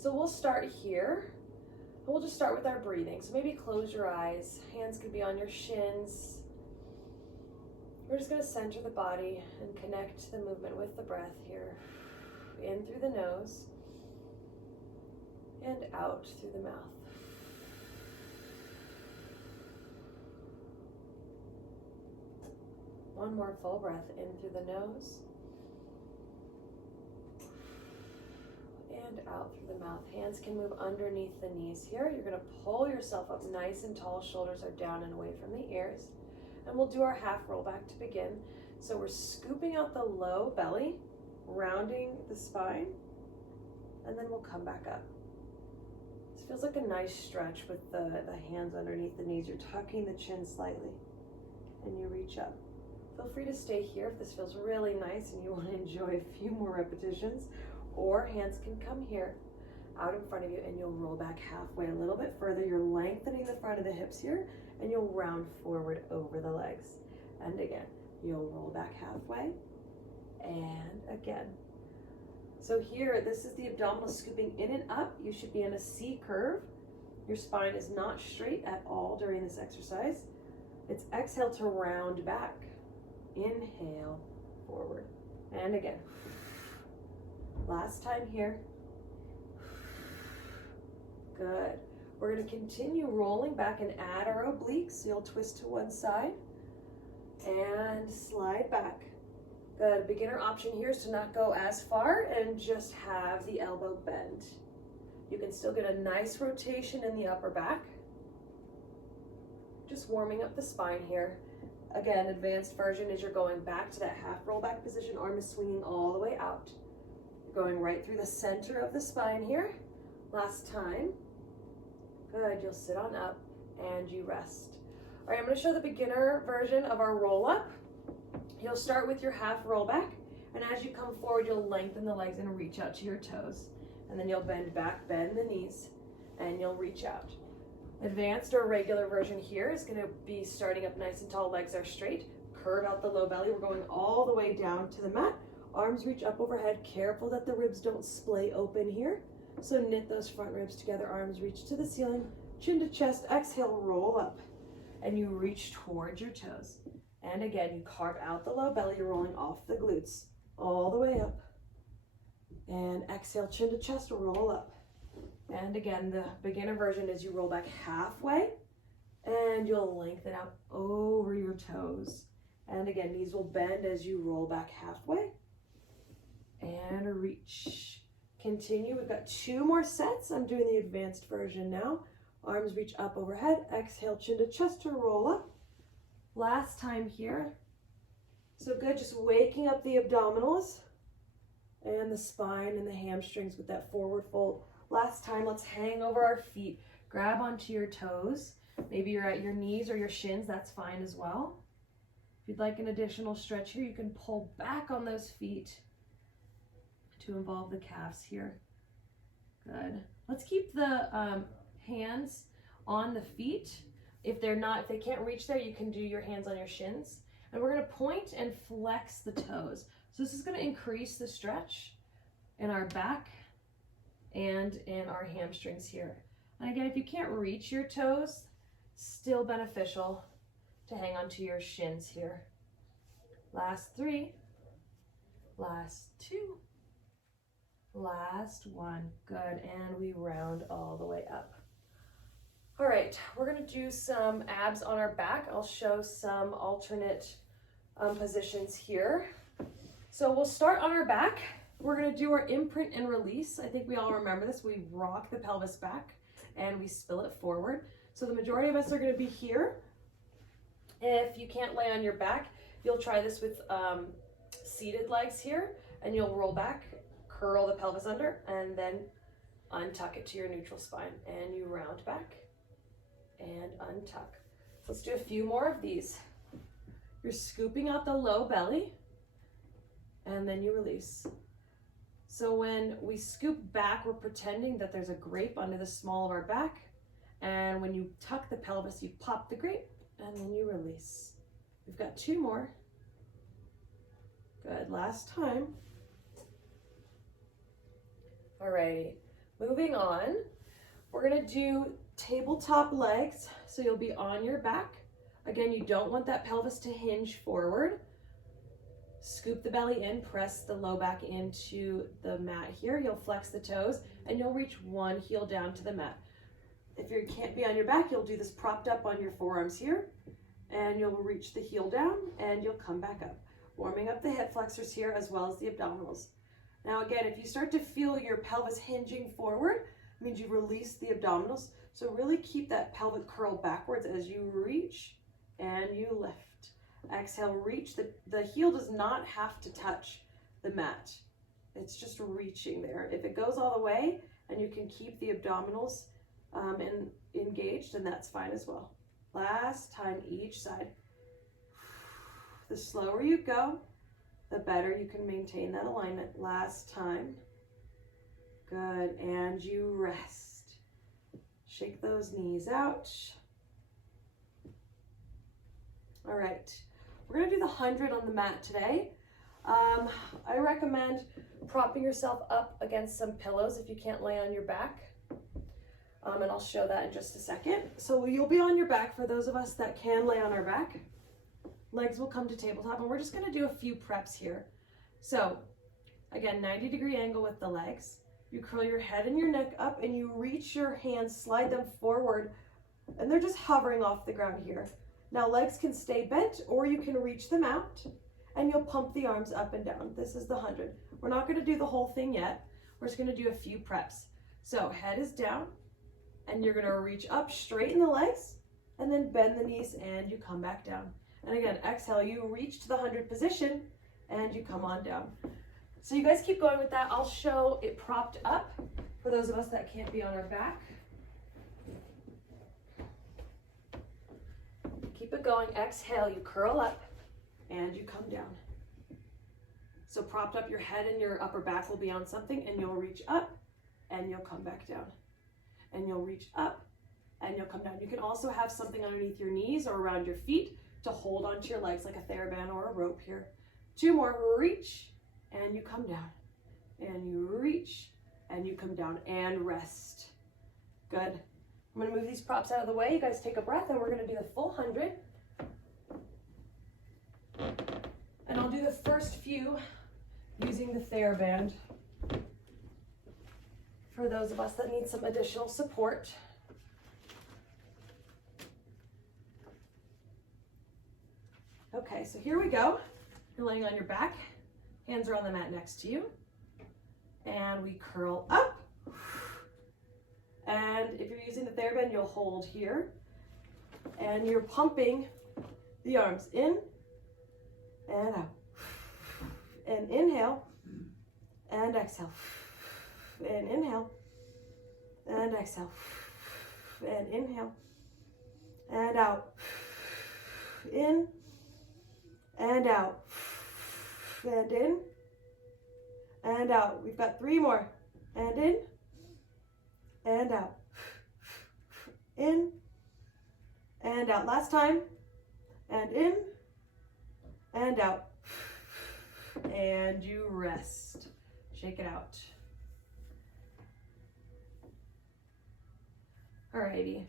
So we'll start here. We'll just start with our breathing. So maybe close your eyes. Hands could be on your shins. We're just going to center the body and connect the movement with the breath here. In through the nose and out through the mouth. One more full breath in through the nose and out through the mouth. Hands can move underneath the knees here. You're going to pull yourself up nice and tall. Shoulders are down and away from the ears. And we'll do our half roll back to begin. So we're scooping out the low belly, rounding the spine, and then we'll come back up. This feels like a nice stretch with the hands underneath the knees. You're tucking the chin slightly and you reach up. Feel free to stay here if this feels really nice and you want to enjoy a few more repetitions, or hands can come here out in front of you and you'll roll back halfway a little bit further. You're lengthening the front of the hips here and you'll round forward over the legs. And again, you'll roll back halfway and again. So here, this is the abdominal scooping in and up. You should be in a C curve. Your spine is not straight at all during this exercise. It's exhale to round back. Inhale, forward. And again. Last time here. Good. We're going to continue rolling back and add our obliques. So you'll twist to one side and slide back. Good. Beginner option here is to not go as far and just have the elbow bend. You can still get a nice rotation in the upper back. Just warming up the spine here. Again, advanced version is you're going back to that half roll back position. Arm is swinging all the way out. You're going right through the center of the spine here. Last time. Good. You'll sit on up and you rest. All right, I'm going to show the beginner version of our roll up. You'll start with your half roll back, and as you come forward, you'll lengthen the legs and reach out to your toes. And then you'll bend back, bend the knees, and you'll reach out. Advanced or regular version here is going to be starting up nice and tall, legs are straight. Curve out the low belly. We're going all the way down to the mat. Arms reach up overhead. Careful that the ribs don't splay open here. So knit those front ribs together, arms reach to the ceiling, chin to chest, exhale, roll up, and you reach towards your toes. And again, you carve out the low belly, you're rolling off the glutes, all the way up. And exhale, chin to chest, roll up. And again, the beginner version is you roll back halfway, and you'll lengthen out over your toes. And again, knees will bend as you roll back halfway, and reach. Continue. We've got 2 more sets. I'm doing the advanced version now. Arms reach up overhead. Exhale, chin to chest to roll up. Last time here. So good. Just waking up the abdominals and the spine and the hamstrings with that forward fold. Last time, let's hang over our feet. Grab onto your toes. Maybe you're at your knees or your shins. That's fine as well. If you'd like an additional stretch here, you can pull back on those feet to involve the calves here. Good. Let's keep the hands on the feet. If they can't reach there, you can do your hands on your shins. And we're going to point and flex the toes. So this is going to increase the stretch in our back and in our hamstrings here. And again, if you can't reach your toes, still beneficial to hang onto your shins here. Last 3, last 2, last 1. Good. And we round all the way up. All right, we're going to do some abs on our back. I'll show some alternate positions here. So we'll start on our back. We're going to do our imprint and release. I think we all remember this. We rock the pelvis back and we spill it forward. So the majority of us are going to be here. If you can't lay on your back, you'll try this with seated legs here, and you'll roll back, curl the pelvis under, and then untuck it to your neutral spine, and you round back and untuck. So let's do a few more of these. You're scooping out the low belly, and then you release. So when we scoop back, we're pretending that there's a grape under the small of our back, and when you tuck the pelvis, you pop the grape, and then you release. We've got 2 more. Good, last time. Alrighty, Moving on, we're gonna do tabletop legs. So you'll be on your back. Again, you don't want that pelvis to hinge forward. Scoop the belly in, press the low back into the mat here. You'll flex the toes and you'll reach one heel down to the mat. If you can't be on your back, you'll do this propped up on your forearms here, and you'll reach the heel down and you'll come back up. Warming up the hip flexors here as well as the abdominals. Now again, if you start to feel your pelvis hinging forward, it means you've released the abdominals. So really keep that pelvic curl backwards as you reach and you lift. Exhale, reach. The heel does not have to touch the mat. It's just reaching there. If it goes all the way and you can keep the abdominals engaged, then that's fine as well. Last time, each side. The slower you go, the better you can maintain that alignment. Last time. Good, and you rest. Shake those knees out. All right, we're gonna do the 100 on the mat today. I recommend propping yourself up against some pillows if you can't lay on your back. And I'll show that in just a second. So you'll be on your back for those of us that can lay on our back. Legs will come to tabletop, and we're just gonna do a few preps here. So again, 90-degree angle with the legs. You curl your head and your neck up and you reach your hands, slide them forward, and they're just hovering off the ground here. Now legs can stay bent or you can reach them out and you'll pump the arms up and down. This is the 100. We're not gonna do the whole thing yet. We're just gonna do a few preps. So head is down and you're gonna reach up, straighten the legs, and then bend the knees and you come back down. And again, exhale, you reach to the 100 position and you come on down. So you guys keep going with that. I'll show it propped up for those of us that can't be on our back. Keep it going. Exhale, you curl up and you come down. So propped up, your head and your upper back will be on something and you'll reach up and you'll come back down. And you'll reach up and you'll come down. You can also have something underneath your knees or around your feet to hold onto your legs like a TheraBand or a rope here. 2 more, reach and you come down. And you reach and you come down and rest. Good. I'm gonna move these props out of the way. You guys take a breath and we're gonna do the full 100. And I'll do the first few using the TheraBand for those of us that need some additional support. Okay, so here we go. You're laying on your back. Hands are on the mat next to you. And we curl up. And if you're using the TheraBand, you'll hold here. And you're pumping the arms in and out. And inhale and exhale. And inhale and exhale. And inhale and out. In and out. And in and out. We've got 3 more. And in and out. In and out. Last time. And in and out. And you rest. Shake it out. Alrighty.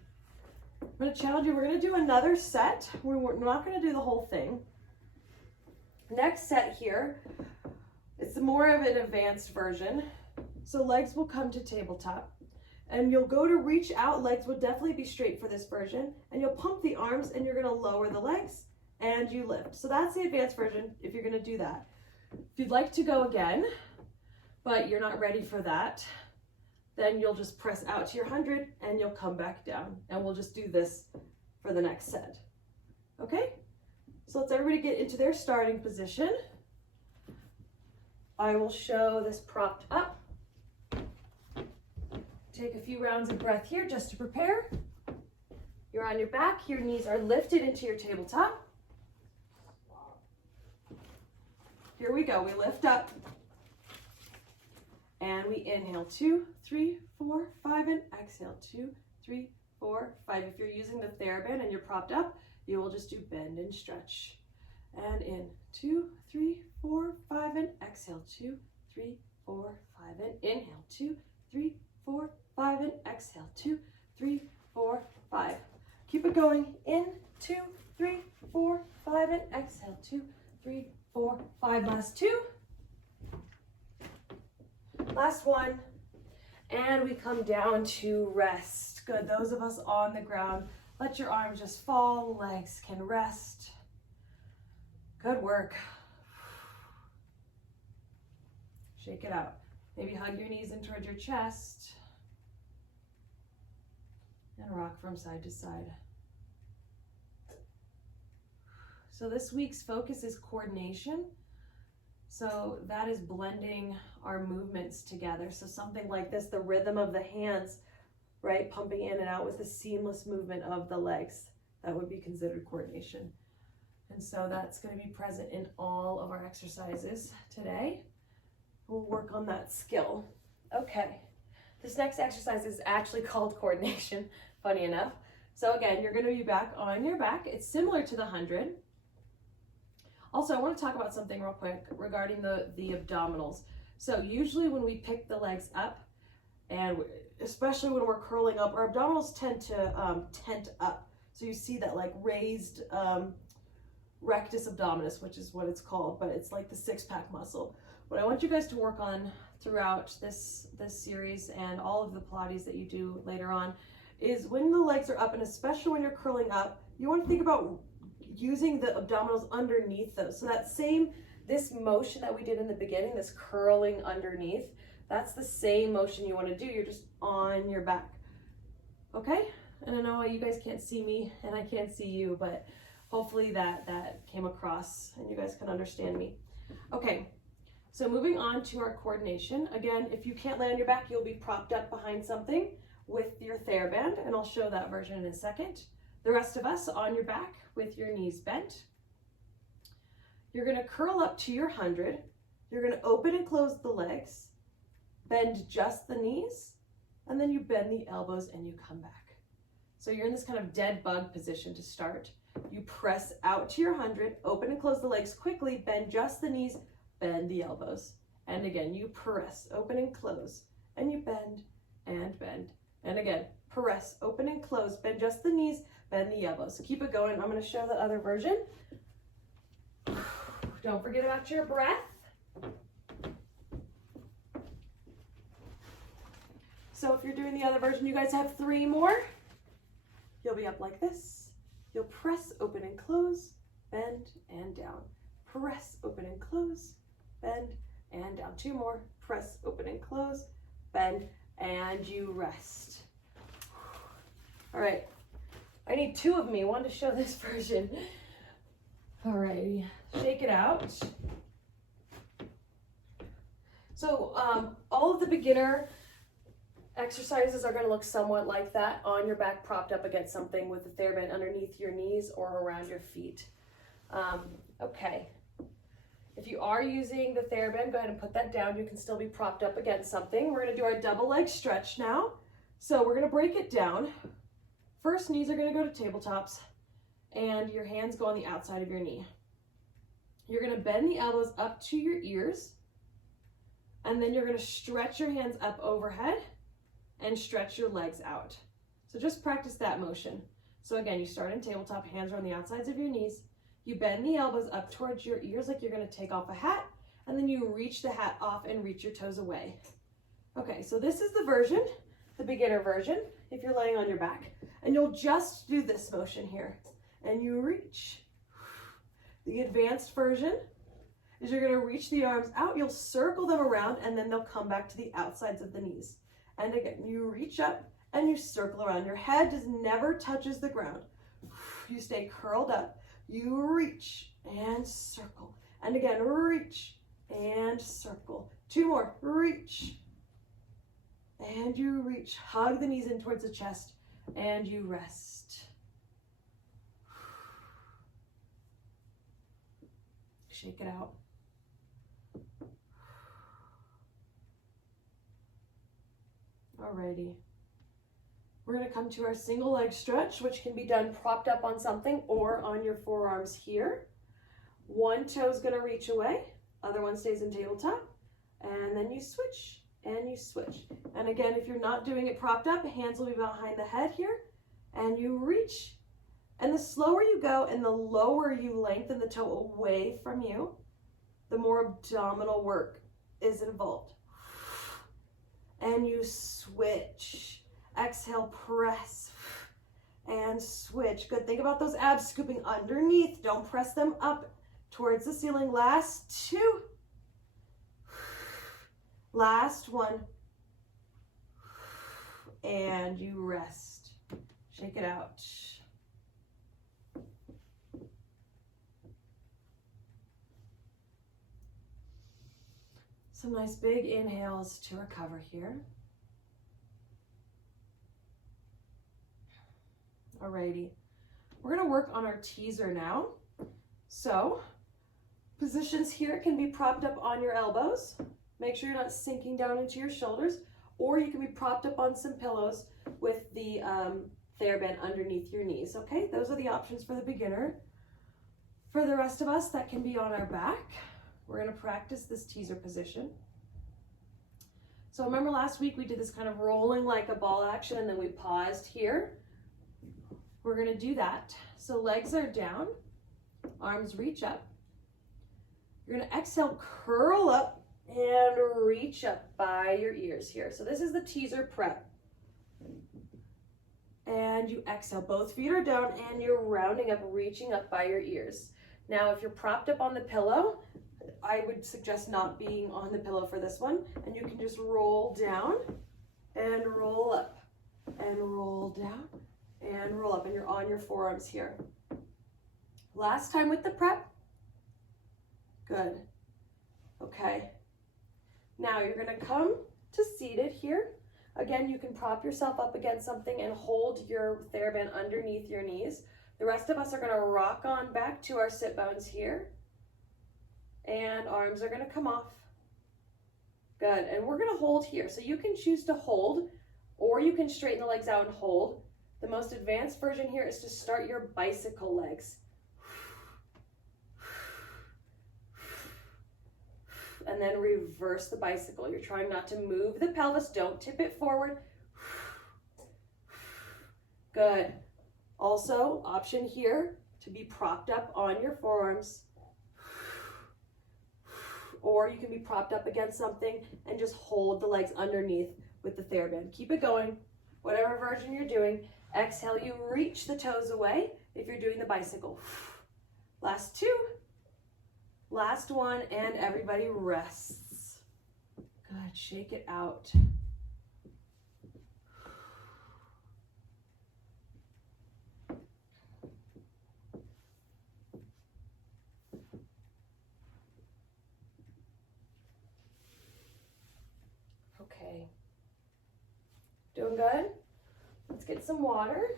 I'm going to challenge you. We're going to do another set. We're not going to do the whole thing. Next set here, it's more of an advanced version. So legs will come to tabletop. And you'll go to reach out. Legs will definitely be straight for this version. And you'll pump the arms and you're going to lower the legs and you lift. So that's the advanced version if you're going to do that. If you'd like to go again, but you're not ready for that, then you'll just press out to your 100 and you'll come back down. And we'll just do this for the next set. Okay? So let's everybody get into their starting position. I will show this propped up. Take a few rounds of breath here just to prepare. You're on your back, your knees are lifted into your tabletop. Here we go, we lift up. And we inhale, 2, 3, 4, 5, and exhale, 2, 3, 4, 5. If you're using the TheraBand and you're propped up, you will just do bend and stretch. And in, 2, 3, 4, 5, and exhale, 2, 3, 4, 5, and inhale, 2, 3, 4, exhale, 2, 3, 4, 5. Keep it going, in, 2, 3, 4, 5, and exhale, 2, 3, 4, 5, last 2. Last one, and we come down to rest. Good, those of us on the ground, let your arms just fall, legs can rest. Good work. Shake it out. Maybe hug your knees in towards your chest and rock from side to side. So this week's focus is coordination. So that is blending our movements together. So something like this, the rhythm of the hands, right, pumping in and out with the seamless movement of the legs, that would be considered coordination. And so that's going to be present in all of our exercises today. We'll work on that skill. Okay, this next exercise is actually called coordination, funny enough. So again, you're going to be back on your back. It's similar to the 100. Also, I want to talk about something real quick regarding the abdominals. So usually when we pick the legs up, and especially when we're curling up, our abdominals tend to tent up. So you see that like raised rectus abdominis, which is what it's called, but it's like the six-pack muscle. What I want you guys to work on throughout this series and all of the Pilates that you do later on is when the legs are up, and especially when you're curling up, you want to think about using the abdominals underneath those. So this motion that we did in the beginning, this curling underneath, that's the same motion you want to do. You're just on your back. Okay? And I know you guys can't see me and I can't see you, but hopefully that came across and you guys can understand me. Okay. So moving on to our coordination. Again, if you can't lay on your back, you'll be propped up behind something with your TheraBand, and I'll show that version in a second. The rest of us on your back with your knees bent. You're going to curl up to your 100. You're going to open and close the legs, bend just the knees, and then you bend the elbows and you come back. So you're in this kind of dead bug position to start. You press out to your 100, open and close the legs quickly, bend just the knees, bend the elbows. And again, you press, open and close, and you bend and bend. And again, press, open and close, bend just the knees, bend the elbows. So keep it going. I'm going to show the other version. Don't forget about your breath. So if you're doing the other version, you guys have 3 more. You'll be up like this. You'll press, open and close, bend and down. Press, open and close, bend and down. 2 more. Press, open and close, bend, and you rest. All right. I need 2 of me. I wanted to show this version. All righty. Shake it out. So all of the beginner exercises are going to look somewhat like that, on your back propped up against something with the TheraBand underneath your knees or around your feet. Okay. If you are using the TheraBand, go ahead and put that down. You can still be propped up against something. We're going to do our double leg stretch now. So we're going to break it down. First, knees are going to go to tabletops, and your hands go on the outside of your knee. You're going to bend the elbows up to your ears, and then you're going to stretch your hands up overhead and stretch your legs out. So just practice that motion. So again, you start in tabletop, hands are on the outsides of your knees. You bend the elbows up towards your ears like you're going to take off a hat, and then you reach the hat off and reach your toes away. Okay, so this is the version, the beginner version, if you're laying on your back. And you'll just do this motion here, and you reach. The advanced version is you're going to reach the arms out, you'll circle them around, and then they'll come back to the outsides of the knees. And again, you reach up and you circle around. Your head never touches the ground. You stay curled up. You reach and circle. And again, reach and circle. 2 more. Reach. And you reach. Hug the knees in towards the chest. And you rest. Shake it out. Alrighty. We're going to come to our single leg stretch, which can be done propped up on something or on your forearms here. One toe is going to reach away, other one stays in tabletop, and then you switch. and you switch. And again, if you're not doing it propped up, hands will be behind the head here, and you reach. And the slower you go and the lower you lengthen the toe away from you, the more abdominal work is involved. And you switch. Exhale, press, and switch. Good, think about those abs scooping underneath. Don't press them up towards the ceiling. Last two. Last one. And you rest. Shake it out. Some nice big inhales to recover here. Alrighty, we're gonna work on our teaser now. So, positions here can be propped up on your elbows. Make sure you're not sinking down into your shoulders, or you can be propped up on some pillows with the TheraBand underneath your knees, okay? Those are the options for the beginner. For the rest of us, that can be on our back. We're gonna practice this teaser position. So remember last week we did this kind of rolling like a ball action and then we paused here. We're gonna do that. So legs are down, arms reach up. You're gonna exhale, curl up and reach up by your ears here. So this is the teaser prep. And you exhale, both feet are down and you're rounding up, reaching up by your ears. Now, if you're propped up on the pillow, I would suggest not being on the pillow for this one. And you can just roll down and roll up and roll down and roll up, and you're on your forearms here. Last time with the prep. Good. Okay. Now you're gonna come to seated here. Again, you can prop yourself up against something and hold your TheraBand underneath your knees. The rest of us are gonna rock on back to our sit bones here. And arms are gonna come off. Good, and we're gonna hold here. So you can choose to hold, or you can straighten the legs out and hold. The most advanced version here is to start your bicycle legs. And then reverse the bicycle. You're trying not to move the pelvis, don't tip it forward. Good. Also, option here to be propped up on your forearms. Or you can be propped up against something and just hold the legs underneath with the TheraBand. Keep it going, whatever version you're doing. Exhale, you reach the toes away if you're doing the bicycle. Last two. Last one, and everybody rests. Good, shake it out. Okay. Doing good? Let's get some water.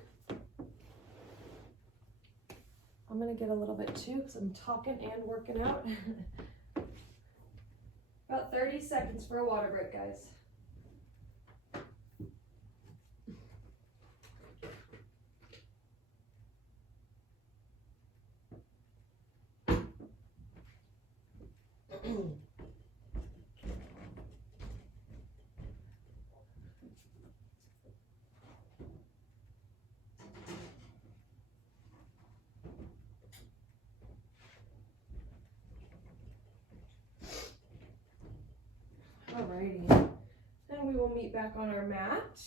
I'm gonna get a little bit too because I'm talking and working out. About 30 seconds for a water break, guys. Alrighty, and we will meet back on our mat.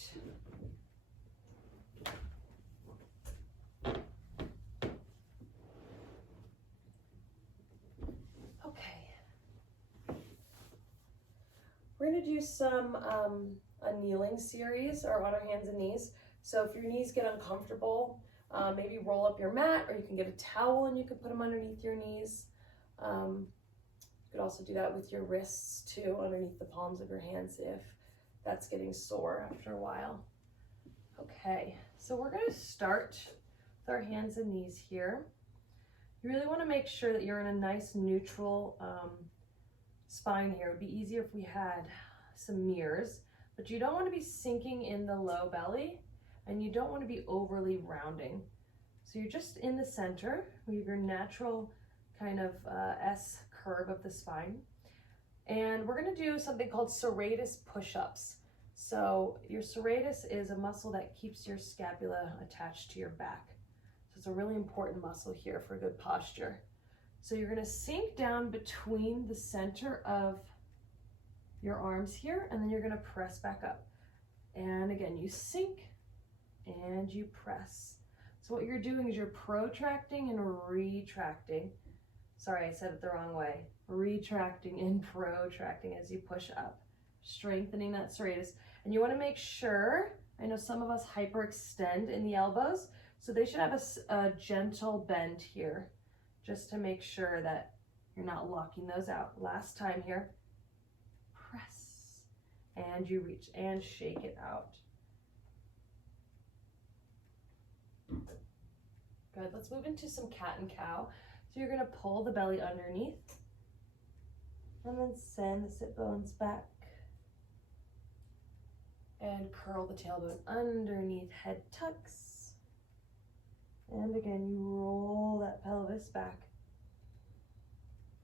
Okay, we're gonna do some a kneeling series or on our hands and knees. So if your knees get uncomfortable, maybe roll up your mat, or you can get a towel and you can put them underneath your knees. You could also do that with your wrists too, underneath the palms of your hands if that's getting sore after a while. Okay, so we're gonna start with our hands and knees here. You really wanna make sure that you're in a nice neutral spine here. It would be easier if we had some mirrors, but you don't wanna be sinking in the low belly, and you don't wanna be overly rounding. So you're just in the center with your natural kind of S curve of the spine. And we're gonna do something called serratus push-ups. So your serratus is a muscle that keeps your scapula attached to your back. So it's a really important muscle here for good posture. So you're gonna sink down between the center of your arms here, and then you're gonna press back up. And again, you sink and you press. So what you're doing is you're protracting and retracting. Sorry, I said it the wrong way. Retracting and protracting as you push up, strengthening that serratus. And you want to make sure, I know some of us hyperextend in the elbows, so they should have a gentle bend here, just to make sure that you're not locking those out. Last time here, press, and you reach and shake it out. Good, let's move into some cat and cow. So you're gonna pull the belly underneath, and then send the sit bones back. And curl the tailbone underneath, head tucks. And again, you roll that pelvis back.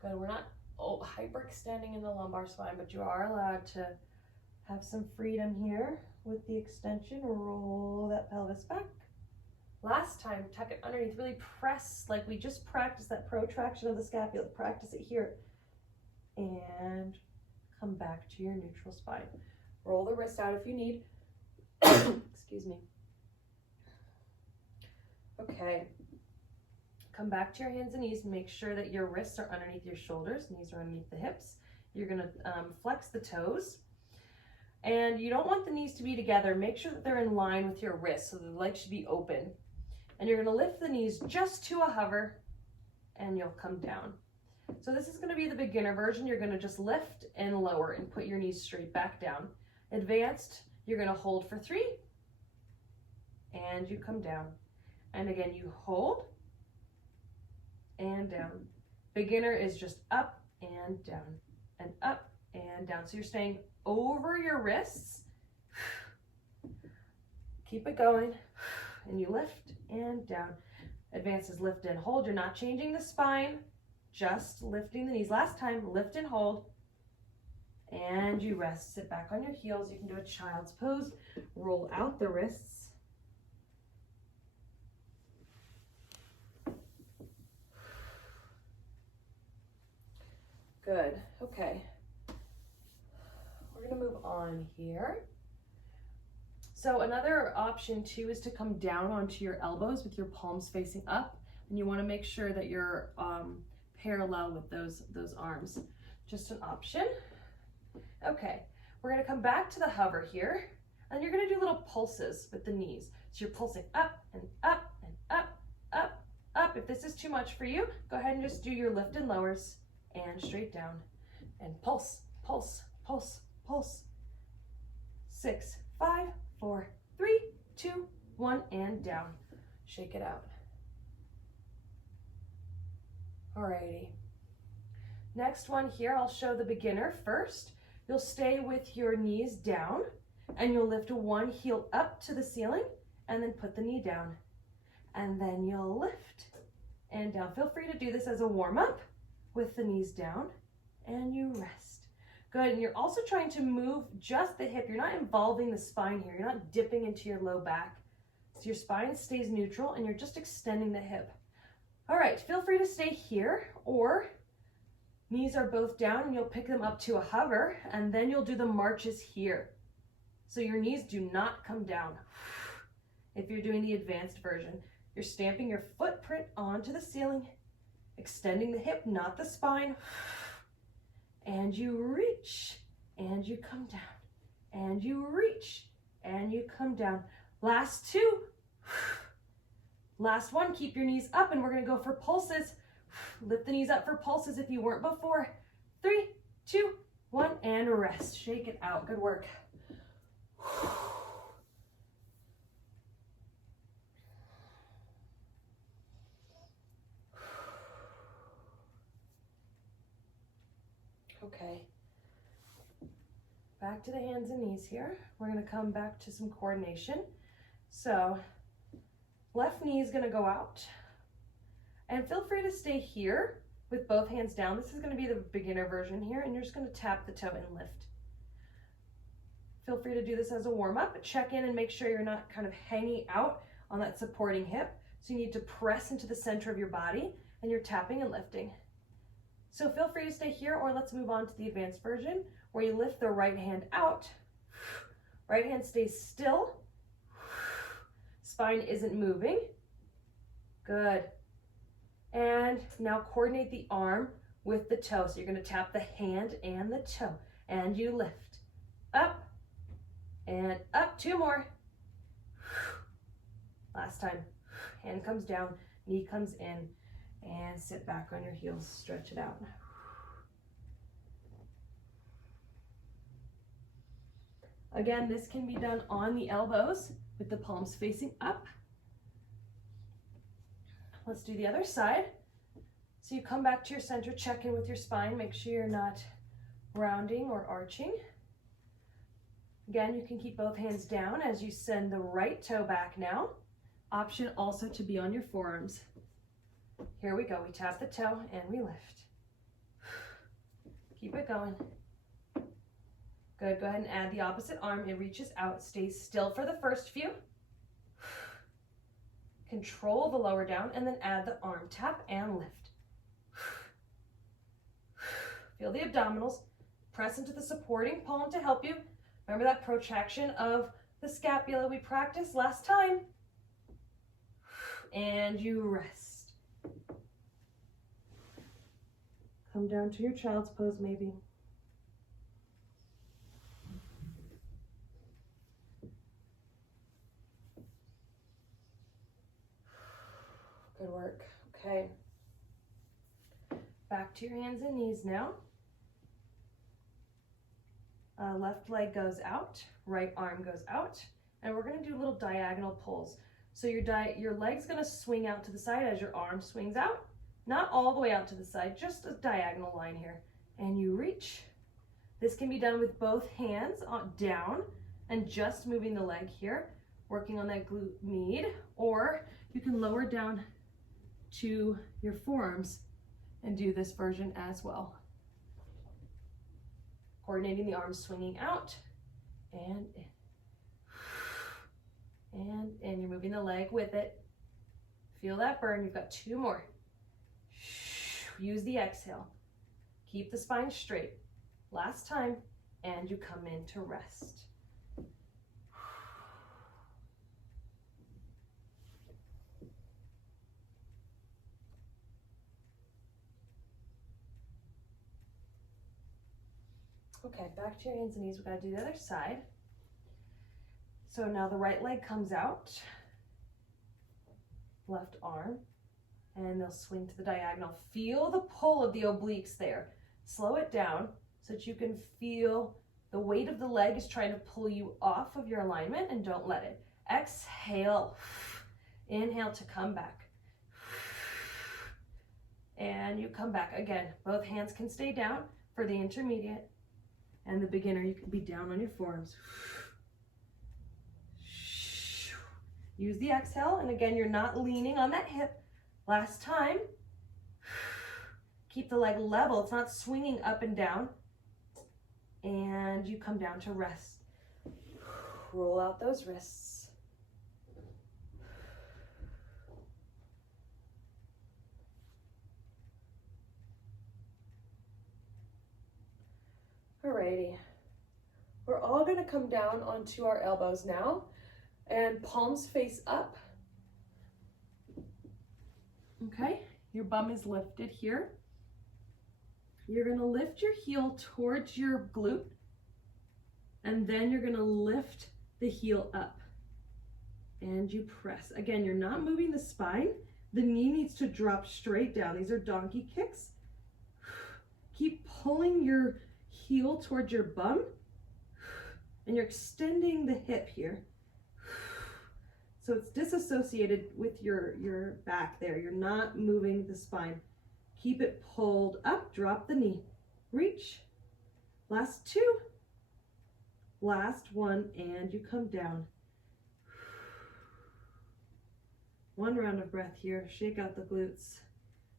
Good, we're not hyperextending in the lumbar spine, but you are allowed to have some freedom here with the extension. Roll that pelvis back. Last time, tuck it underneath, really press like we just practiced that protraction of the scapula. Practice it here. And come back to your neutral spine. Roll the wrist out if you need. Excuse me. Okay. Come back to your hands and knees. Make sure that your wrists are underneath your shoulders. Knees are underneath the hips. You're going to flex the toes. And you don't want the knees to be together. Make sure that they're in line with your wrists, so the legs should be open. And you're going to lift the knees just to a hover, and you'll come down. So this is going to be the beginner version. You're going to just lift and lower and put your knees straight back down. Advanced, you're going to hold for 3, and you come down. And again, you hold and down. Beginner is just up and down and up and down. So you're staying over your wrists. Keep it going. And you lift and down. Advanced is lift and hold. You're not changing the spine, just lifting the knees. Last time, lift and hold. And you rest. Sit back on your heels. You can do a child's pose. Roll out the wrists. Good. Okay. We're going to move on here. So another option too is to come down onto your elbows with your palms facing up, and you want to make sure that you're parallel with those arms. Just an option. Okay, we're going to come back to the hover here, and you're going to do little pulses with the knees. So you're pulsing up and up and up, up, up. If this is too much for you, go ahead and just do your lift and lowers and straight down and pulse, pulse, pulse, pulse. 6, 5, 4, 3, 2, 1, and down. Shake it out. Alrighty. Next one here, I'll show the beginner first. You'll stay with your knees down, and you'll lift one heel up to the ceiling, and then put the knee down. And then you'll lift and down. Feel free to do this as a warm-up with the knees down, and you rest. Good, and you're also trying to move just the hip. You're not involving the spine here. You're not dipping into your low back. So your spine stays neutral, and you're just extending the hip. All right, feel free to stay here, or knees are both down, and you'll pick them up to a hover, and then you'll do the marches here. So your knees do not come down. If you're doing the advanced version, you're stamping your footprint onto the ceiling, extending the hip, not the spine. And you reach, and you come down, and you reach, and you come down. Last 2. Last one, keep your knees up, and we're gonna go for pulses. Lift the knees up for pulses if you weren't before. 3, 2, 1, and rest. Shake it out, good work. Okay, back to the hands and knees here. We're gonna come back to some coordination. So left knee is gonna go out, and feel free to stay here with both hands down. This is going to be the beginner version here, and you're just going to tap the toe and lift. Feel free to do this as a warm-up, but check in and make sure you're not kind of hanging out on that supporting hip. So you need to press into the center of your body, and you're tapping and lifting. So feel free to stay here, or let's move on to the advanced version where you lift the right hand out. Right hand stays still. Spine isn't moving. Good. And now coordinate the arm with the toe. So you're going to tap the hand and the toe, and you lift. Up and up. 2 more. Last time. Hand comes down, knee comes in, and sit back on your heels. Stretch it out. Again, this can be done on the elbows with the palms facing up. Let's do the other side. So you come back to your center, check in with your spine, make sure you're not rounding or arching. Again, you can keep both hands down as you send the right toe back now. Option also to be on your forearms. Here we go. We tap the toe and we lift. Keep it going. Good. Go ahead and add the opposite arm. It reaches out. Stay still for the first few. Control the lower down and then add the arm. Tap and lift. Feel the abdominals. Press into the supporting palm to help you. Remember that protraction of the scapula we practiced last time. And you rest. Come down to your child's pose maybe. Good work. Okay. Back to your hands and knees now. Left leg goes out, right arm goes out, and we're going to do little diagonal pulls. So your leg's going to swing out to the side as your arm swings out. Not all the way out to the side, just a diagonal line here. And you reach. This can be done with both hands down and just moving the leg here, working on that glute med, or you can lower down to your forearms and do this version as well. Coordinating the arms swinging out and in. And in. You're moving the leg with it. Feel that burn. You've got 2 more. Use the exhale. Keep the spine straight. Last time, and you come in to rest. Okay, back to your hands and knees. We've got to do the other side. So now the right leg comes out, left arm, and they'll swing to the diagonal. Feel the pull of the obliques there. Slow it down so that you can feel the weight of the leg is trying to pull you off of your alignment, and don't let it. Exhale. Inhale to come back. And you come back. Again, both hands can stay down for the intermediate. And the beginner, you can be down on your forearms. Use the exhale, and again, you're not leaning on that hip. Last time. Keep the leg level. It's not swinging up and down. And you come down to rest. Roll out those wrists. Alrighty. We're all going to come down onto our elbows now and palms face up. Okay, your bum is lifted here. You're going to lift your heel towards your glute, and then you're going to lift the heel up and you press. Again, you're not moving the spine. The knee needs to drop straight down. These are donkey kicks. Keep pulling your heel towards your bum, and you're extending the hip here. So it's disassociated with your back there. You're not moving the spine. Keep it pulled up, drop the knee. Reach. Last 2. Last 1, and you come down. 1 round of breath here. Shake out the glutes.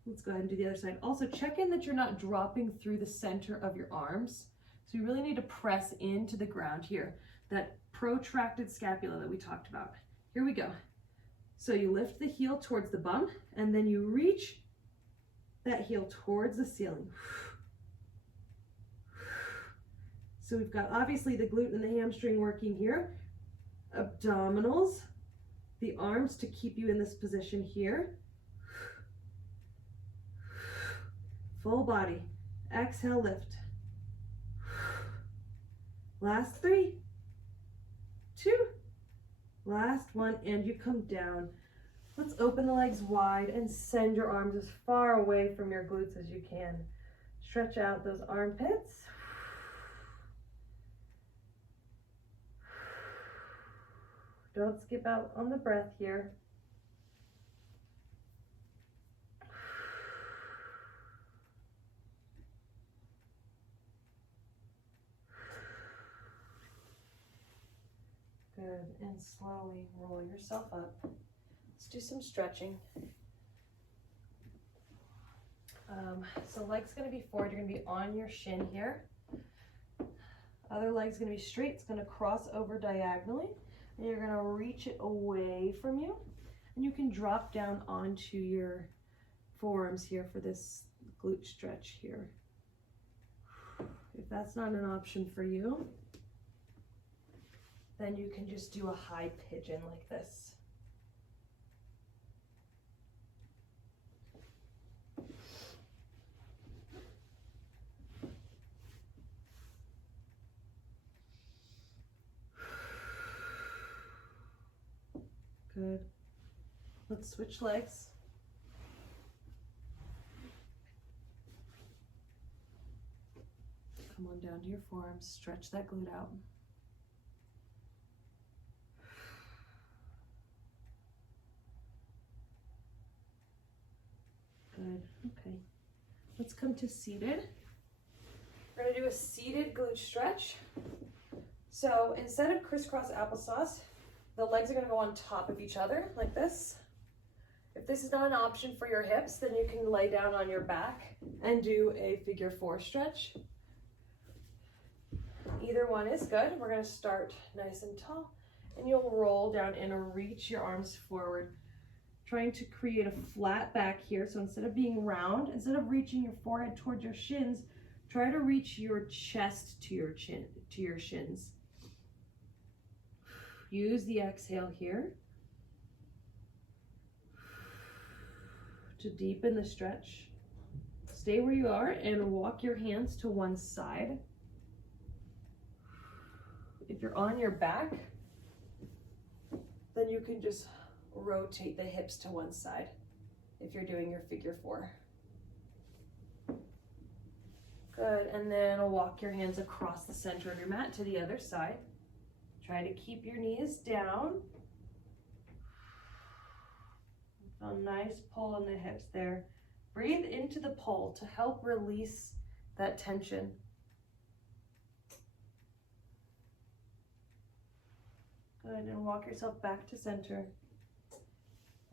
Let's go ahead and do the other side. Also check in that you're not dropping through the center of your arms. So you really need to press into the ground here. That protracted scapula that we talked about. Here we go. So you lift the heel towards the bum and then you reach that heel towards the ceiling. So we've got obviously the glute and the hamstring working here. Abdominals, the arms to keep you in this position here. Full body. Exhale, lift. Last 3, 2, last 1, and you come down. Let's open the legs wide and send your arms as far away from your glutes as you can. Stretch out those armpits. Don't skip out on the breath here. Good, and slowly roll yourself up. Let's do some stretching. So leg's gonna be forward, you're gonna be on your shin here. Other leg's gonna be straight, it's gonna cross over diagonally, and you're gonna reach it away from you. And you can drop down onto your forearms here for this glute stretch here. If that's not an option for you, then you can just do a high pigeon like this. Good. Let's switch legs. Come on down to your forearms, stretch that glute out. Good, okay. Let's come to seated. We're gonna do a seated glute stretch. So instead of crisscross applesauce, the legs are gonna go on top of each other like this. If this is not an option for your hips, then you can lay down on your back and do a figure 4 stretch. Either one is good. We're gonna start nice and tall, and you'll roll down and reach your arms forward, trying to create a flat back here. So instead of being round, instead of reaching your forehead towards your shins, try to reach your chest to your chin, to your shins. Use the exhale here to deepen the stretch. Stay where you are and walk your hands to one side. If you're on your back, then you can just rotate the hips to one side if you're doing your figure 4. Good, and then walk your hands across the center of your mat to the other side. Try to keep your knees down. A nice pull in the hips there. Breathe into the pull to help release that tension. Good, and walk yourself back to center.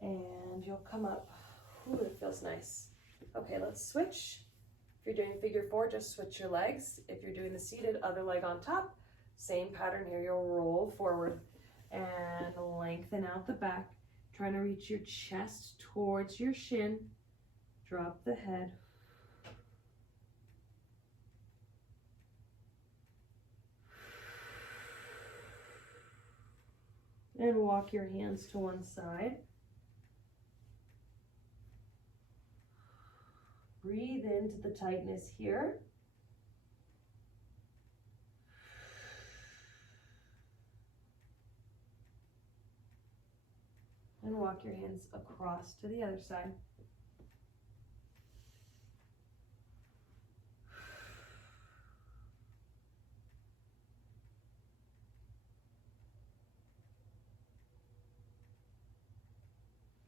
And you'll come up. Ooh, it feels nice. Okay, let's switch. If you're doing figure 4, just switch your legs. If you're doing the seated, other leg on top. Same pattern here, you'll roll forward and lengthen out the back. Trying to reach your chest towards your shin. Drop the head. And walk your hands to one side. Breathe into the tightness here. And walk your hands across to the other side.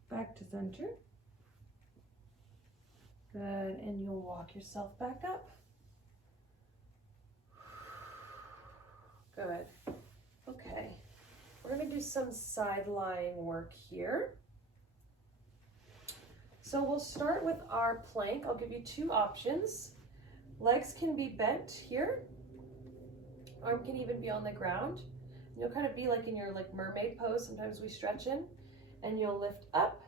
Back to center. Good, and you'll walk yourself back up. Good. Okay. We're going to do some side lying work here. So we'll start with our plank. I'll give you two options. Legs can be bent here. Arm can even be on the ground. You'll kind of be like in your mermaid pose. Sometimes we stretch in, and you'll lift up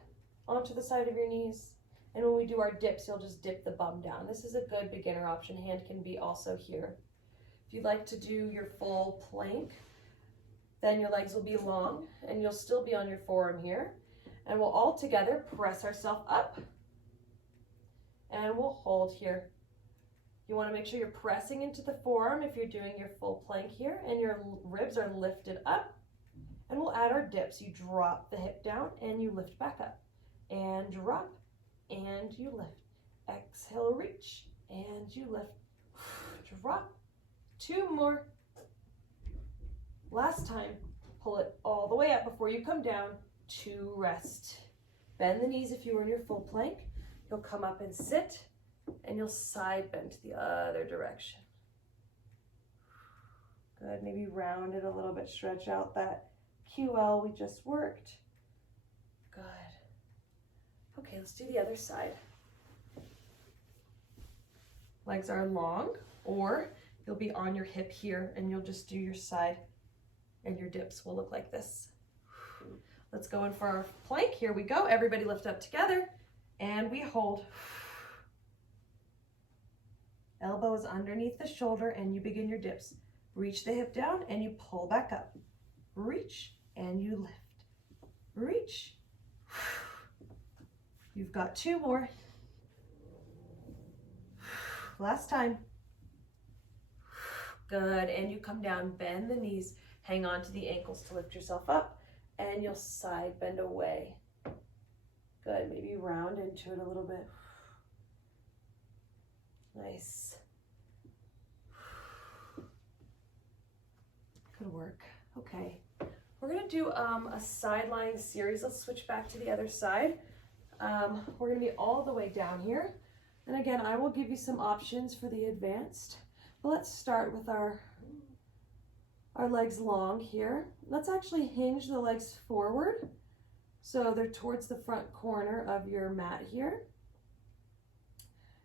onto the side of your knees. And when we do our dips, you'll just dip the bum down. This is a good beginner option. Hand can be also here. If you'd like to do your full plank, then your legs will be long and you'll still be on your forearm here. And we'll all together press ourselves up and we'll hold here. You want to make sure you're pressing into the forearm if you're doing your full plank here, and your ribs are lifted up. And we'll add our dips. You drop the hip down and you lift back up, and drop and you lift. Exhale, reach and you lift. Drop. Two more. Last time. Pull it all the way up before you come down to rest. Bend the knees if you were in your full plank. You'll come up and sit, and you'll side bend to the other direction. Good. Maybe round it a little bit. Stretch out that QL we just worked. Good. Okay, let's do the other side. Legs are long, or you'll be on your hip here and you'll just do your side, and your dips will look like this. Let's go in for our plank. Here we go. Everybody lift up together and we hold. Elbows underneath the shoulder and you begin your dips. Reach the hip down and you pull back up. Reach and you lift. Reach. You've got two more. Last time. Good. And you come down, bend the knees, hang on to the ankles to lift yourself up, and you'll side bend away. Good. Maybe round into it a little bit. Nice. Good work. Okay. We're going to do a side lying series. Let's switch back to the other side. We're going to be all the way down here. And again, I will give you some options for the advanced. But let's start with our legs long here. Let's actually hinge the legs forward so they're towards the front corner of your mat here.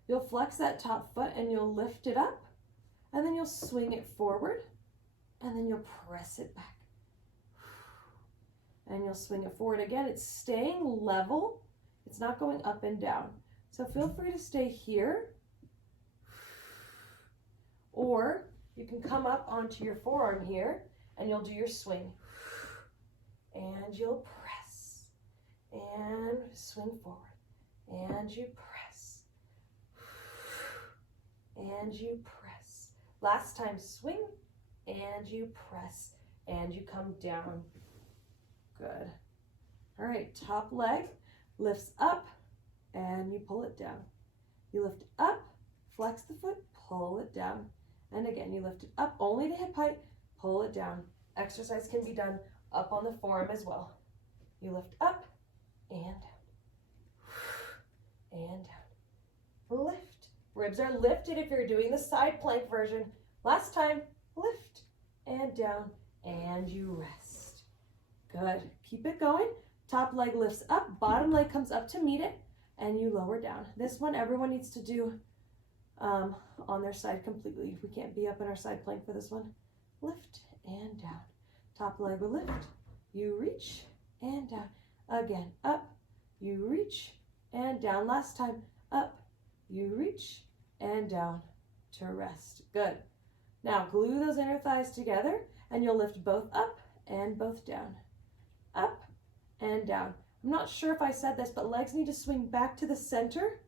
You'll flex that top foot and you'll lift it up, and then you'll swing it forward, and then you'll press it back. And you'll swing it forward again. It's staying level. It's not going up and down. So feel free to stay here, or you can come up onto your forearm here and you'll do your swing. And you'll press and swing forward, and you press and you press. Last time, swing and you press and you come down. Good. All right, top leg lifts up and you pull it down. You lift up, flex the foot, pull it down. And again, you lift it up only to hip height, pull it down. Exercise can be done up on the forearm as well. You lift up and down, and down. Lift. Ribs are lifted if you're doing the side plank version. Last time, lift and down, and you rest. Good. Keep it going. Top leg lifts up, bottom leg comes up to meet it, and you lower down. This one everyone needs to do on their side completely. We can't be up in our side plank for this one. Lift and down. Top leg will lift. You reach and down. Again, up. You reach and down. Last time, up. You reach and down to rest. Good. Now glue those inner thighs together and you'll lift both up and both down. Up and down. I'm not sure if I said this, but legs need to swing back to the center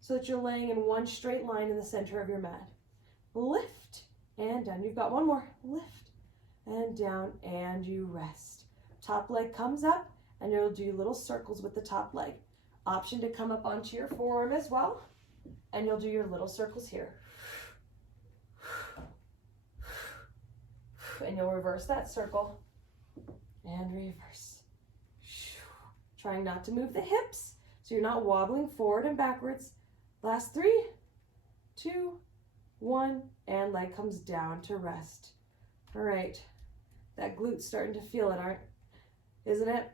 so that you're laying in one straight line in the center of your mat. Lift and down. You've got one more. Lift and down, and you rest. Top leg comes up and you'll do little circles with the top leg. Option to come up onto your forearm as well, and you'll do your little circles here. And you'll reverse that circle and reverse. Trying not to move the hips so you're not wobbling forward and backwards. Last 3, 2, 1, and leg comes down to rest. All right, that glute's starting to feel it, isn't it?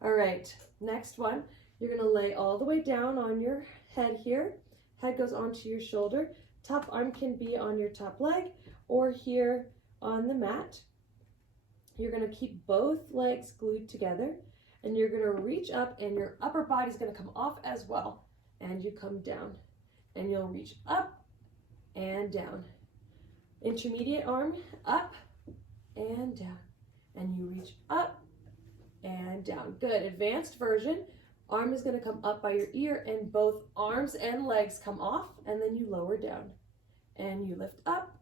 All right, next one. You're gonna lay all the way down on your head here. Head goes onto your shoulder. Top arm can be on your top leg or here on the mat. You're gonna keep both legs glued together and you're gonna reach up and your upper body's gonna come off as well. And you come down and you'll reach up and down. Intermediate arm up and down. And you reach up and down. Good. Advanced version. Arm is going to come up by your ear and both arms and legs come off and then you lower down and you lift up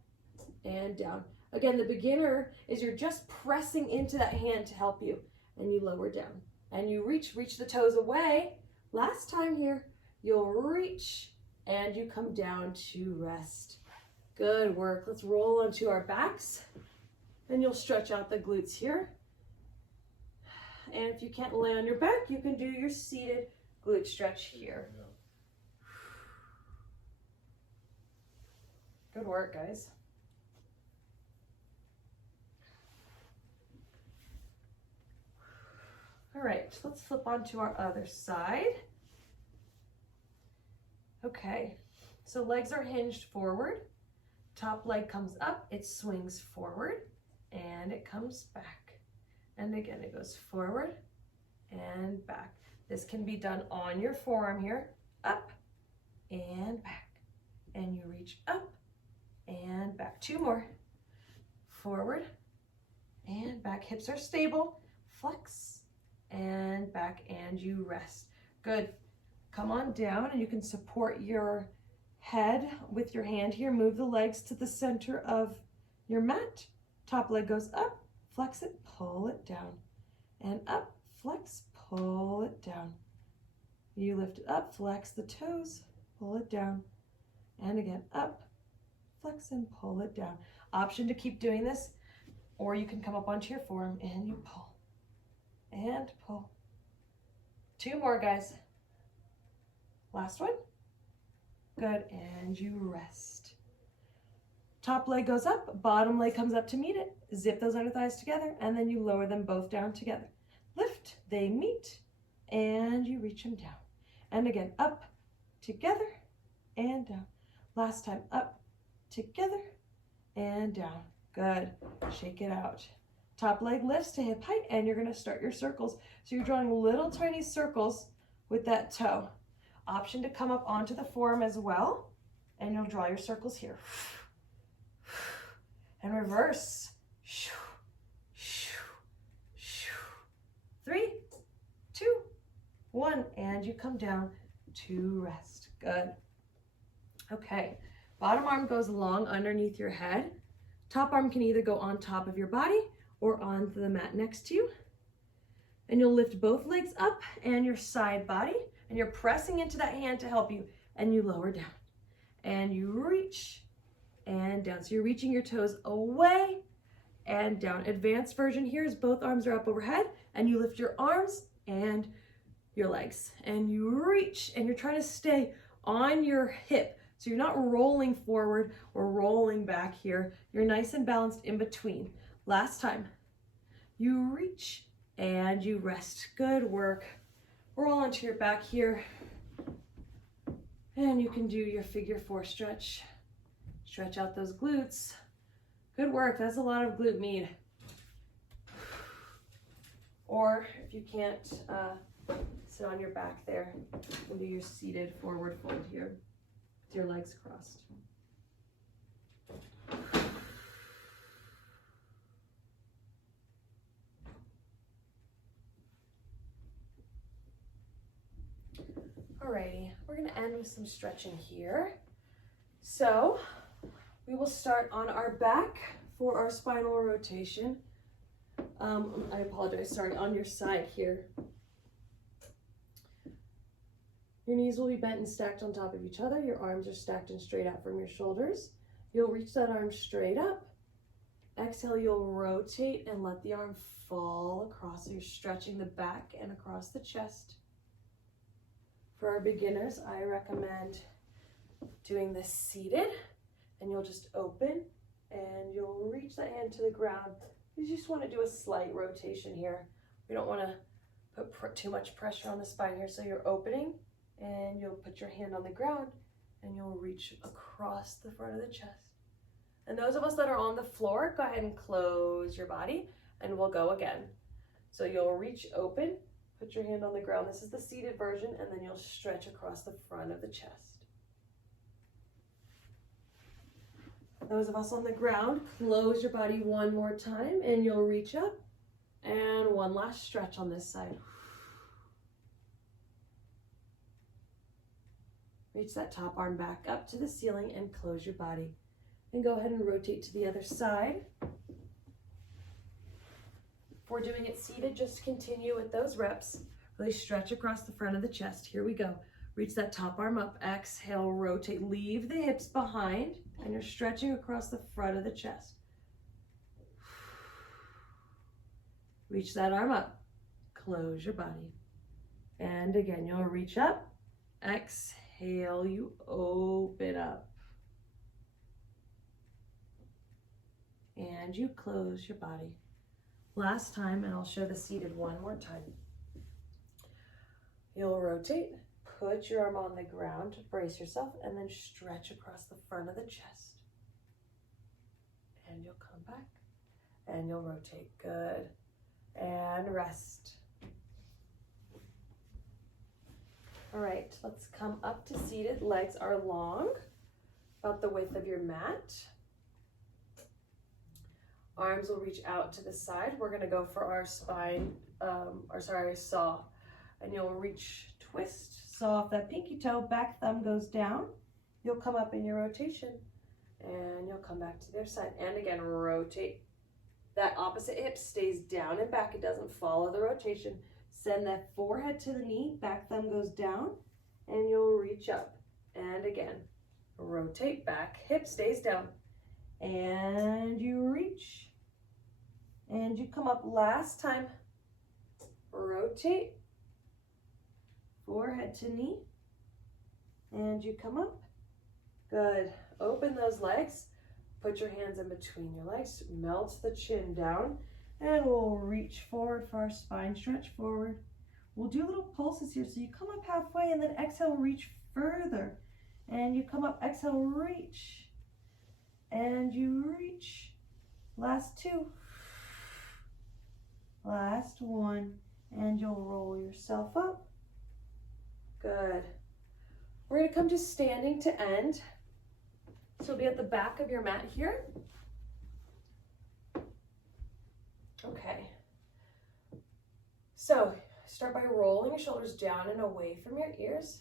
and down. Again, the beginner is you're just pressing into that hand to help you and you lower down and you reach the toes away. Last time here, you'll reach and you come down to rest. Good work. Let's roll onto our backs and you'll stretch out the glutes here. And if you can't lay on your back, you can do your seated glute stretch here. Good work, guys. All right, let's flip onto our other side. Okay, so legs are hinged forward. Top leg comes up, it swings forward, and it comes back. And again, it goes forward and back. This can be done on your forearm here, up and back. And you reach up and back. 2 more. Forward and back. Hips are stable. Flex and back, and you rest. Good. Come on down, and you can support your head with your hand here. Move the legs to the center of your mat. Top leg goes up. Flex it, pull it down, and up, flex, pull it down. You lift it up, flex the toes, pull it down, and again, up, flex and pull it down. Option to keep doing this, or you can come up onto your forearm and you pull, and pull. 2 more, guys. Last one. Good, and you rest. Top leg goes up, bottom leg comes up to meet it. Zip those under thighs together, and then you lower them both down together. Lift, they meet, and you reach them down. And again, up, together, and down. Last time, up, together, and down. Good. Shake it out. Top leg lifts to hip height, and you're going to start your circles. So you're drawing little tiny circles with that toe. Option to come up onto the forearm as well, and you'll draw your circles here. And reverse. 3, 2, 1, and you come down to rest. Good. Okay, bottom arm goes long underneath your head. Top arm can either go on top of your body or onto the mat next to you. And you'll lift both legs up and your side body, and you're pressing into that hand to help you, and you lower down. And you reach and down. So you're reaching your toes away and down. Advanced version here is both arms are up overhead, and you lift your arms and your legs, and you reach, and you're trying to stay on your hip. So you're not rolling forward or rolling back here. You're nice and balanced in between. Last time. You reach and you rest. Good work. Roll onto your back here. And you can do your figure 4 stretch. Stretch out those glutes. Good work. That's a lot of glute med. Or if you can't sit on your back there, you can do your seated forward fold here with your legs crossed. Alrighty, we're going to end with some stretching here. So we will start on our back for our spinal rotation. I apologize, sorry, on your side here. Your knees will be bent and stacked on top of each other. Your arms are stacked and straight out from your shoulders. You'll reach that arm straight up. Exhale, you'll rotate and let the arm fall across. So you're stretching the back and across the chest. For our beginners, I recommend doing this seated, and you'll just open and you'll reach that hand to the ground. You just want to do a slight rotation here. We don't want to put too much pressure on the spine here. So you're opening and you'll put your hand on the ground and you'll reach across the front of the chest. And those of us that are on the floor, go ahead and close your body and we'll go again. So you'll reach open, put your hand on the ground. This is the seated version, and then you'll stretch across the front of the chest. Those of us on the ground, close your body one more time and you'll reach up. And one last stretch on this side. Reach that top arm back up to the ceiling and close your body. And go ahead and rotate to the other side. If we're doing it seated, just continue with those reps. Really stretch across the front of the chest. Here we go. Reach that top arm up. Exhale, rotate. Leave the hips behind. And you're stretching across the front of the chest. Reach that arm up. Close your body. And again, you'll reach up. Exhale, you open up. And you close your body. Last time, and I'll show the seated one more time. You'll rotate, put your arm on the ground to brace yourself, and then stretch across the front of the chest. And you'll come back, and you'll rotate. Good. And rest. All right, let's come up to seated. Legs are long, about the width of your mat. Arms will reach out to the side. We're gonna go for our spine, saw. And you'll reach, twist, saw off that pinky toe, back thumb goes down. You'll come up in your rotation and you'll come back to the other side. And again, rotate. That opposite hip stays down and back. It doesn't follow the rotation. Send that forehead to the knee, back thumb goes down, and you'll reach up. And again, rotate back, hip stays down. And you reach. And you come up last time. Rotate. Forehead to knee. And you come up. Good. Open those legs. Put your hands in between your legs. Melt the chin down. And we'll reach forward for our spine stretch forward. We'll do little pulses here. So you come up halfway and then exhale, reach further. And you come up, exhale, reach. And you reach. Last two. Last one. And you'll roll yourself up. Good. We're going to come to standing to end. So you'll be at the back of your mat here. Okay. So start by rolling your shoulders down and away from your ears.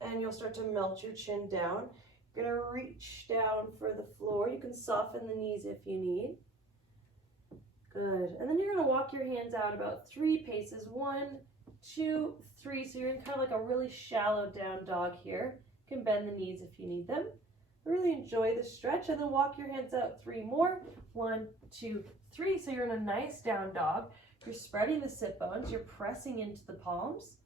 And you'll start to melt your chin down. You're going to reach down for the floor. You can soften the knees if you need. Good. And then you're going to walk your hands out about 3 paces. 1, 2, 3. So you're in kind of like a really shallow down dog here. You can bend the knees if you need them. Really enjoy the stretch, and then walk your hands out 3 more. 1, 2, 3. So you're in a nice down dog. You're spreading the sit bones. You're pressing into the palms.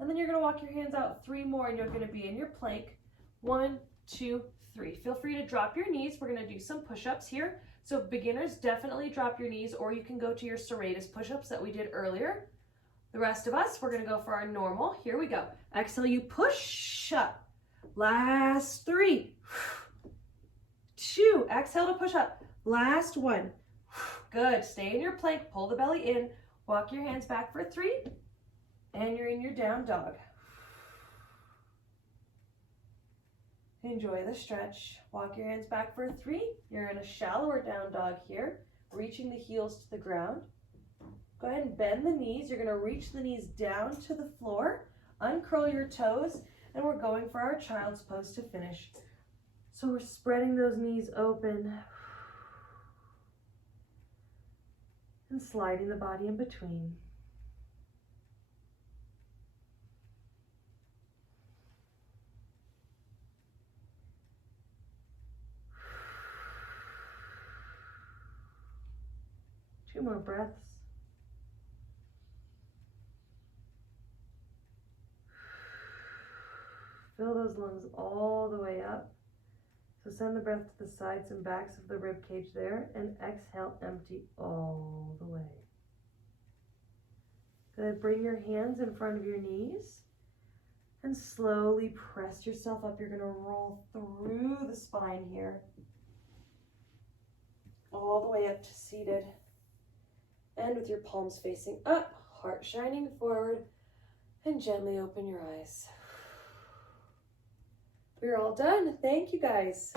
And then you're going to walk your hands out 3 more, and you're going to be in your plank. 1, 2, 3. Feel free to drop your knees. We're going to do some push-ups here. So beginners, definitely drop your knees, or you can go to your serratus push-ups that we did earlier. The rest of us, we're going to go for our normal. Here we go. Exhale, you push up. Last 3. 2. Exhale to push up. Last 1. Good. Stay in your plank. Pull the belly in. Walk your hands back for 3. And you're in your down dog. Enjoy the stretch. Walk your hands back for 3. You're in a shallower down dog here. Reaching the heels to the ground. Go ahead and bend the knees. You're going to reach the knees down to the floor. Uncurl your toes. And we're going for our child's pose to finish. So we're spreading those knees open. And sliding the body in between. Two more breaths. Fill those lungs all the way up. So send the breath to the sides and backs of the rib cage there, and exhale, empty all the way. Good. Bring your hands in front of your knees and slowly press yourself up. You're going to roll through the spine here, all the way up to seated. And with your palms facing up, heart shining forward, and gently open your eyes. We're all done. Thank you, guys.